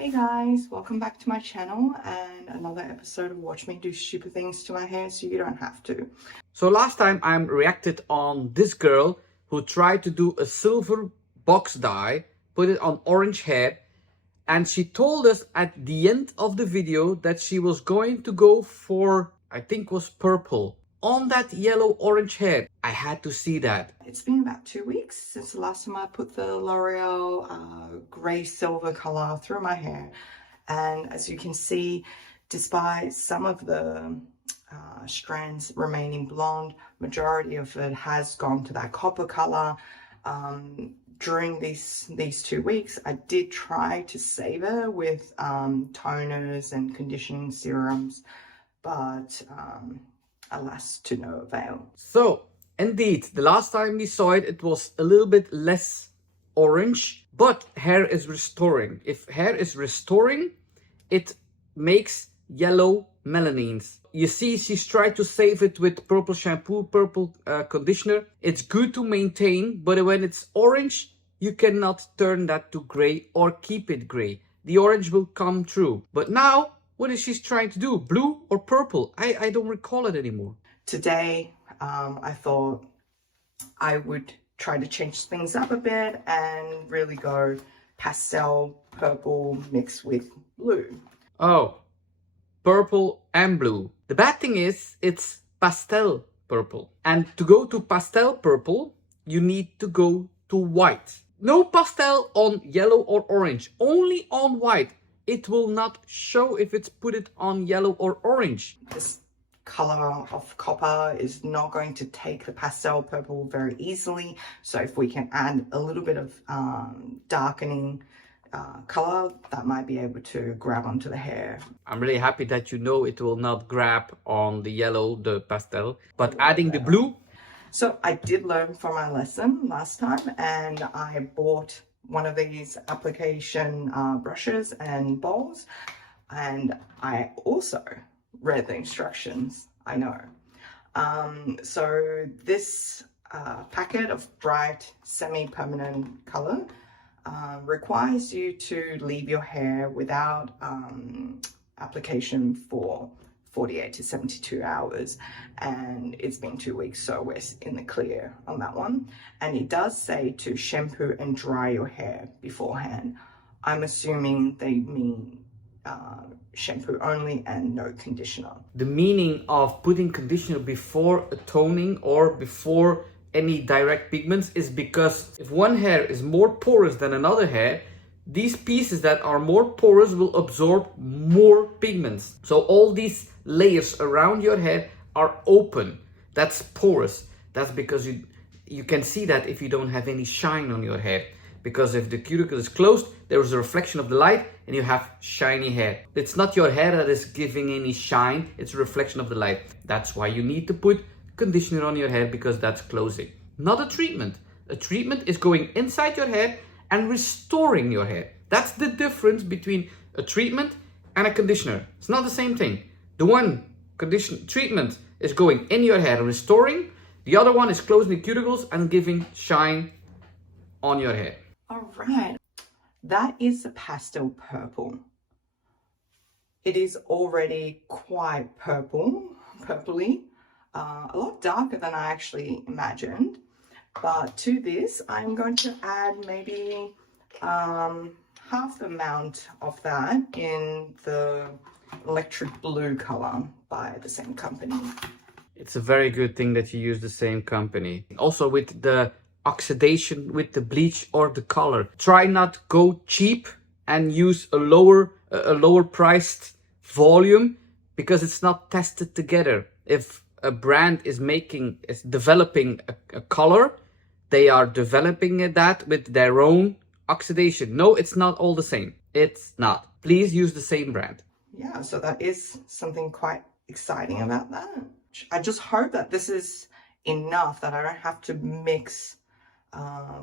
Hey guys, welcome back to my channel and another episode of Watch Me Do Stupid Things to My Hair so you don't have to. So last time I reacted on this girl who tried to do a silver box dye, put it on orange hair, and she told us at the end of the video that she was going to go for, I think was purple, on that yellow orange hair. I had to see that. It's been about 2 weeks since the last time I put the L'Oreal grey silver colour through my hair, and as you can see, despite some of the strands remaining blonde, majority of it has gone to that copper colour. During these 2 weeks, I did try to save it with toners and conditioning serums, but alas, to no avail. So indeed, the last time we saw it, it was a little bit less orange, but hair is restoring. If hair is restoring, it makes yellow melanins. You see, she's tried to save it with purple shampoo, purple conditioner. It's good to maintain, but when it's orange, you cannot turn that to gray or keep it gray. The orange will come through. But now, what is she trying to do? Blue or purple? I don't recall it anymore. Today, I thought I would try to change things up a bit and really go pastel purple mixed with blue. Oh, purple and blue. The bad thing is it's pastel purple. And to go to pastel purple, you need to go to white. No pastel on yellow or orange, only on white. It will not show if it's put it on yellow or orange. This color of copper is not going to take the pastel purple very easily. So if we can add a little bit of darkening color, that might be able to grab onto the hair. I'm really happy that you know it will not grab on the yellow, the pastel, but adding the blue. So I did learn from my lesson last time, and I bought one of these application brushes and bowls, and I also read the instructions. I know. So this packet of Brite semi-permanent color requires you to leave your hair without application for 48 to 72 hours, and it's been 2 weeks, so we're in the clear on that one. And it does say to shampoo and dry your hair beforehand. I'm assuming they mean shampoo only and no conditioner. The meaning of putting conditioner before a toning or before any direct pigments is because if one hair is more porous than another hair, these pieces that are more porous will absorb more pigments. So all these layers around your hair are open. That's porous. That's because you can see that if you don't have any shine on your hair. Because if the cuticle is closed, there is a reflection of the light and you have shiny hair. It's not your hair that is giving any shine, it's a reflection of the light. That's why you need to put conditioner on your hair, because that's closing. Not a treatment. A treatment is going inside your hair and restoring your hair. That's the difference between a treatment and a conditioner. It's not the same thing. The one treatment is going in your hair and restoring. The other one is closing the cuticles and giving shine on your hair. All right, that is the pastel purple. It is already quite purpley, a lot darker than I actually imagined. But to this, I'm going to add maybe half the amount of that in the electric blue color by the same company. It's a very good thing that you use the same company. Also with the oxidation, with the bleach or the color, try not go cheap and use a lower priced volume, because it's not tested together. If a brand is developing a color, they are developing that with their own oxidation. No, it's not all the same. It's not. Please use the same brand. Yeah, so that is something quite exciting about that. I just hope that this is enough, that I don't have to mix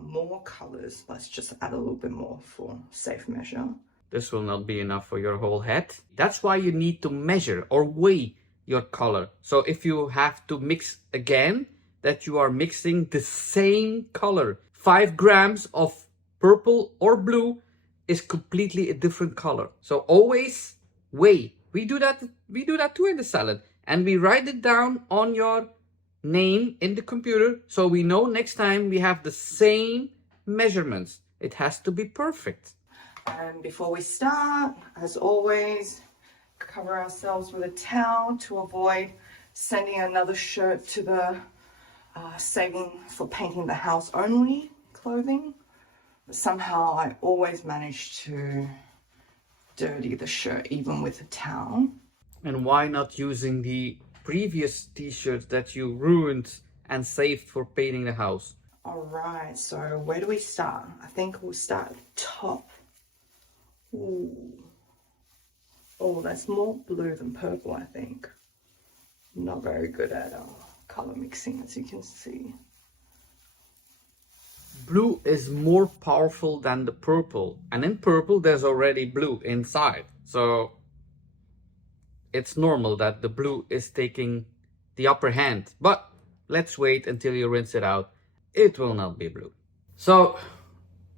more colors. Let's just add a little bit more for safe measure. This will not be enough for your whole head. That's why you need to measure or weigh your color. So if you have to mix again, that you are mixing the same color. 5 grams of purple or blue is completely a different color. So always weigh. We do that too in the salad. And we write it down on your name in the computer so we know next time we have the same measurements. It has to be perfect. And before we start, as always, cover ourselves with a towel to avoid sending another shirt to the saving for painting the house only clothing. But somehow I always manage to dirty the shirt even with a towel. And why not using the previous t-shirts that you ruined and saved for painting the house? All right, so where do we start? I think we'll start at the top. Ooh. Oh, that's more blue than purple, I think. Not very good at color mixing, as you can see. Blue is more powerful than the purple. And in purple, there's already blue inside. So it's normal that the blue is taking the upper hand. But let's wait until you rinse it out. It will not be blue. So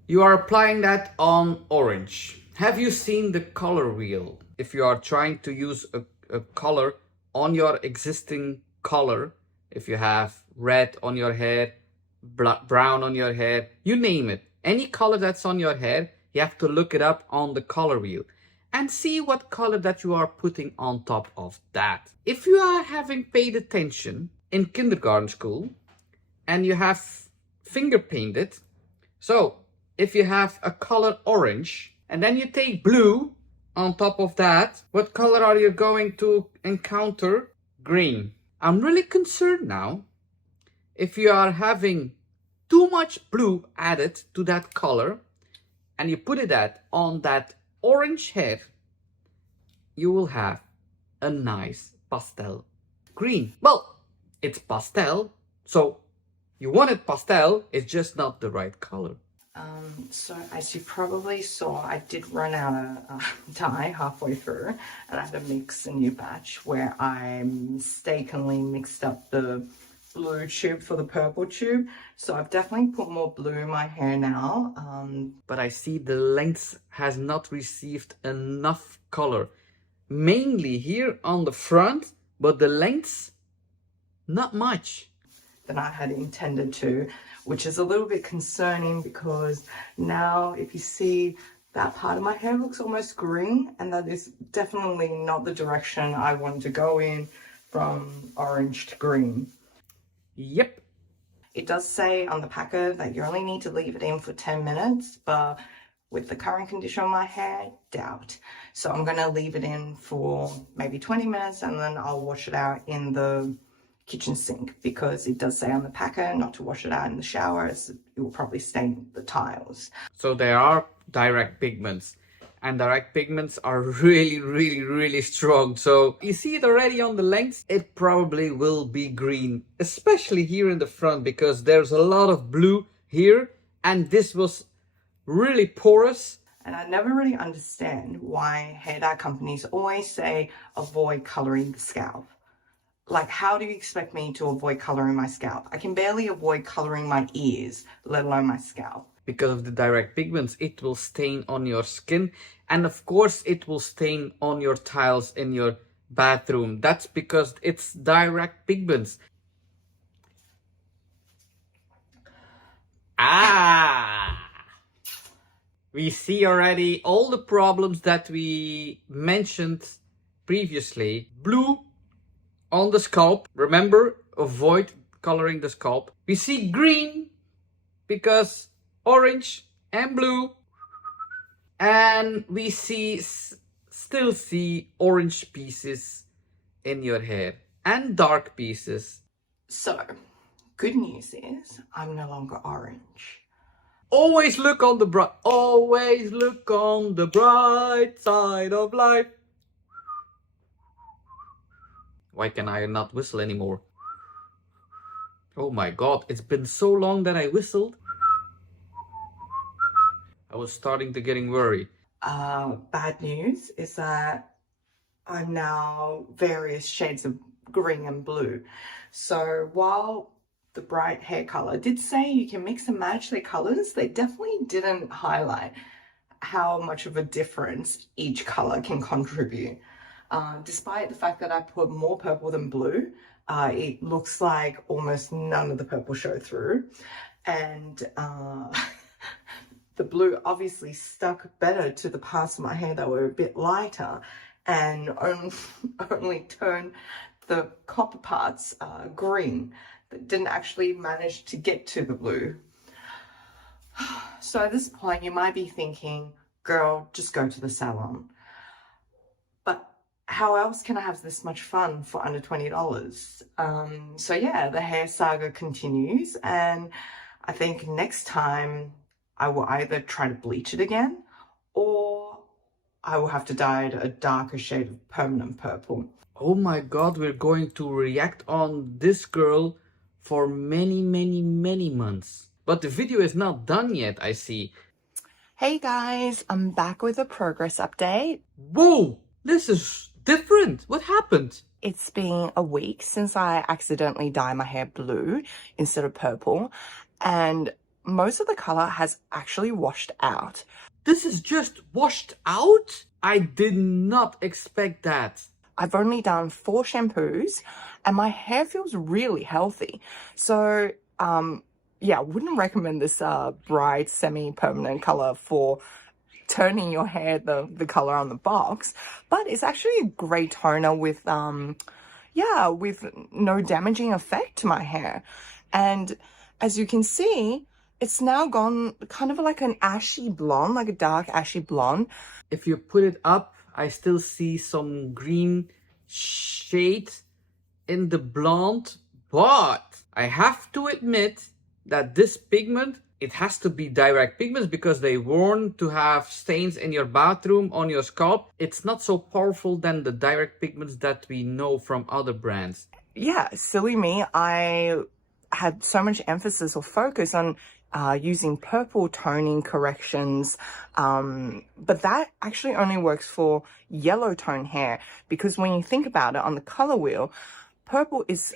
you are applying that on orange. Have you seen the color wheel? If you are trying to use a color on your existing color, if you have red on your hair, brown on your hair, you name it. Any color that's on your hair, you have to look it up on the color wheel and see what color that you are putting on top of that. If you are having paid attention in kindergarten school and you have finger painted, so if you have a color orange and then you take blue on top of that, what color are you going to encounter? Green. I'm really concerned now. If you are having too much blue added to that color and you put it on that orange hair, you will have a nice pastel green. Well, it's pastel, so you want it pastel, it's just not the right color. So as you probably saw, I did run out of dye halfway through, and I had to mix a new batch where I mistakenly mixed up the blue tube for the purple tube. So I've definitely put more blue in my hair now. But I see the length has not received enough color. Mainly here on the front, but the length, not much. Than I had intended to, which is a little bit concerning because now if you see that part of my hair looks almost green, and that is definitely not the direction I wanted to go in, from orange to green. Yep. It does say on the packer that you only need to leave it in for 10 minutes, but with the current condition of my hair, doubt. So I'm going to leave it in for maybe 20 minutes and then I'll wash it out in the kitchen sink, because it does say on the packer not to wash it out in the shower as it will probably stain the tiles. So there are direct pigments, and direct pigments are really strong. So you see it already on the length, it probably will be green, especially here in the front, because there's a lot of blue here and this was really porous. And I never really understand why hair dye companies always say avoid coloring the scalp. Like, how do you expect me to avoid coloring my scalp? I can barely avoid coloring my ears, let alone my scalp. Because of the direct pigments, it will stain on your skin. And of course, it will stain on your tiles in your bathroom. That's because it's direct pigments. We see already all the problems that we mentioned previously. Blue on the scalp. Remember, avoid coloring the scalp. We see green because orange and blue. And we still see orange pieces in your hair and dark pieces. So, good news is I'm no longer orange. Always look on the bright side of life. Why can I not whistle anymore? Oh my god, it's been so long that I whistled. I was starting to getting worried. Bad news is that I'm now various shades of green and blue. So while the Brite hair color did say you can mix and match their colors, they definitely didn't highlight how much of a difference each color can contribute. Despite the fact that I put more purple than blue, it looks like almost none of the purple showed through. And the blue obviously stuck better to the parts of my hair that were a bit lighter and only turned the copper parts green, that didn't actually manage to get to the blue. So at this point, you might be thinking, girl, just go to the salon. But how else can I have this much fun for under $20? So yeah, the hair saga continues, and I think next time I will either try to bleach it again, or I will have to dye it a darker shade of permanent purple. Oh my god, we're going to react on this girl for many, many, many months. But the video is not done yet, I see. Hey guys, I'm back with a progress update. Whoa, this is different. What happened? It's been a week since I accidentally dyed my hair blue instead of purple, and most of the color has actually washed out. This is just washed out? I did not expect that. I've only done 4 shampoos and my hair feels really healthy. So, yeah, I wouldn't recommend this Brite semi-permanent color for turning your hair the color on the box, but it's actually a great toner with with no damaging effect to my hair. And as you can see, it's now gone kind of like an ashy blonde, like a dark ashy blonde. If you put it up, I still see some green shade in the blonde, but I have to admit that this pigment, it has to be direct pigments because they warn to have stains in your bathroom, on your scalp. It's not so powerful than the direct pigments that we know from other brands. Yeah, silly me. I had so much emphasis or focus on using purple toning corrections, but that actually only works for yellow tone hair, because when you think about it on the color wheel, purple is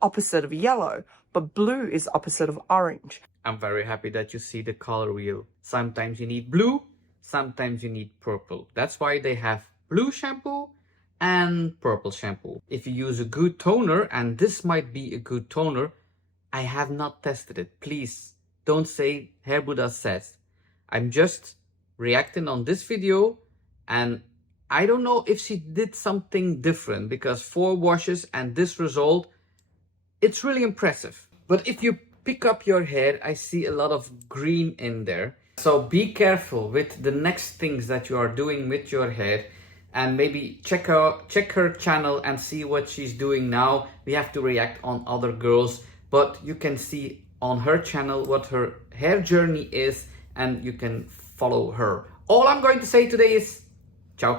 opposite of yellow, but blue is opposite of orange. I'm very happy that you see the color wheel. Sometimes you need blue, sometimes you need purple. That's why they have blue shampoo and purple shampoo. If you use a good toner, and this might be a good toner, I have not tested it. Please don't say Hair Buddha says. I'm just reacting on this video, and I don't know if she did something different, because 4 washes and this result, it's really impressive. But if you pick up your hair, I see a lot of green in there. So be careful with the next things that you are doing with your hair, and maybe check her channel and see what she's doing now. We have to react on other girls, but you can see on her channel what her hair journey is, and you can follow her. All I'm going to say today is ciao,